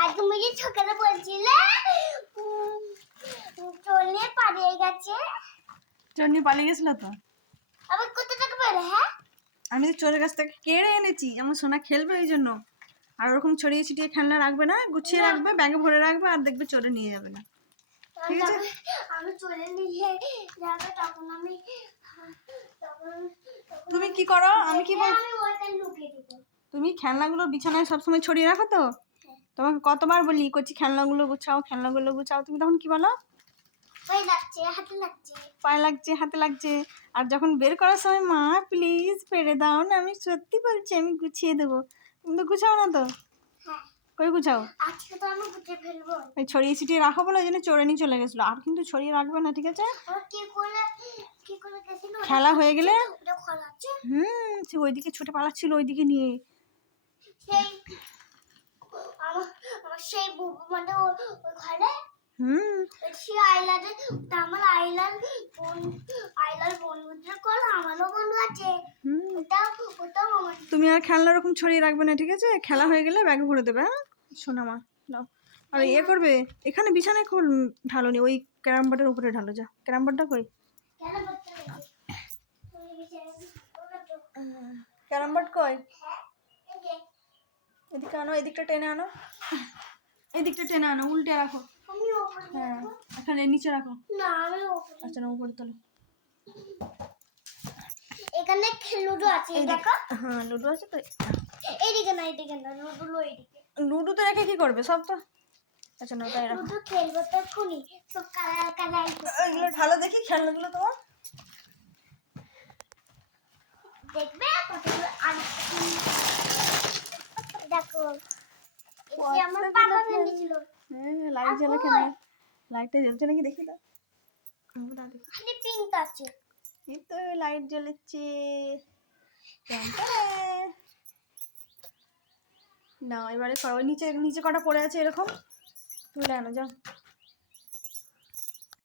আর তুমি যে সকালে বলছিলে চলে পালিয়ে গেছে। চন্নি পালিয়ে গেছিল তো। আবার কত টাকা পেলে? হ্যাঁ, আমি তো চোরের কাছ থেকে কেড়ে এনেছি, আমার সোনা খেলবে এই জন্য। আর ওরকম ছড়িয়ে ছিটিয়ে খেলনা রাখবে না, গুছিয়ে রাখবে, ব্যাগে ভরে রাখবে, আর দেখবে চোরে নিয়ে যাবে না। ঠিক আছে? আমি চলে নিয়ে যাবে তখন আমি তুমি কি করো, আমি কি বল, আমি ওইখানে লুকিয়ে দেব। তুমি খেলনাগুলো বিছানায় সবসময় ছড়িয়ে রাখো তো। তোমাকে কতবার বলি করছি খেলনাগুলো গুছাও, খেলনাগুলো গুছাও, তুমি তখন কি বলো? পায়ে লাগছে, হাতে লাগছে। পায়ে লাগছে, হাতে লাগছে। আর যখন বের করার সময় মা প্লিজ পেরে দাও না, আমি সত্যি বলছি আমি গুছিয়ে দেবো, তুমি তো গুছাও না তো। হ্যাঁ, কই গুছাও? আজকে তো আমি গুছিয়ে ফেলবো। ওই ছড়িয়ে ছিটিয়ে রাখো বলে ওই জন্য চোরে নিয়ে চলে গেছিলো। আর কিন্তু ছড়িয়ে রাখবে না, ঠিক আছে? আর কি করে গেছিল? খেলা হয়ে গেলে ওটা খোলা আছে। সে ওইদিকে ছুটে পালাচ্ছিল ওইদিকে নিয়ে। সেই আমার সেই বুবু মানে ওই ঘরে সেই আইল্যান্ডে আমার আইল্যান্ড বন্ধুদের কল আমারও বন্ধু আছে। ওটাও আমার। তুমি আর খেলনা রকম ছড়িয়ে রাখবে না, ঠিক আছে? খেলা হয়ে গেলে ব্যাগে ভরে দেবে। হ্যাঁ শোনা মা, নাও। আর ইয়ে করবে, এখানে বিছানায় খুব ঢালো নি, ওই ক্যারাম বোর্ডের উপরে ঢালো। যা, ক্যারাম বোর্ডটা কই? কেন করতে হবে? তুমি বিচারে ক্যারাম বোর্ড কই? হ্যাঁ, এই যে এদিকে আনো, এদিকটা টেনে আনো, এদিকটা টেনে আনো, উল্টে রাখো। আমি ওপরে হ্যাঁ, এখানে নিচে রাখো। না, আমি ওপরে। আচ্ছা না, উপরে তোলো। এখানে লুডো আছে, এই দেখো। হ্যাঁ লুডো আছে তো। এইদিকে না, লুডো এইদিকে। লুডো তো রেখে কি করবে, সব তো। আচ্ছা না, তাই রাখো। লুডো খেলবো তো খুনি সব কালার এগুলো ঢালো দেখি খেলনাগুলো তোমার। দেখবে কতগুলো দেখো এই আমার পাপা ফেলেছিল। হ্যাঁ, লাইট জ্বলে কেন? লাইটটা জ্বলছে নাকি দেখি তো। খালি পিঙ্ক আছে। এই তো লাইট জ্বলেছে। না এবারে করো, নিচে নিচে কটা পড়ে আছে এরকম, তুলে আনো যাও।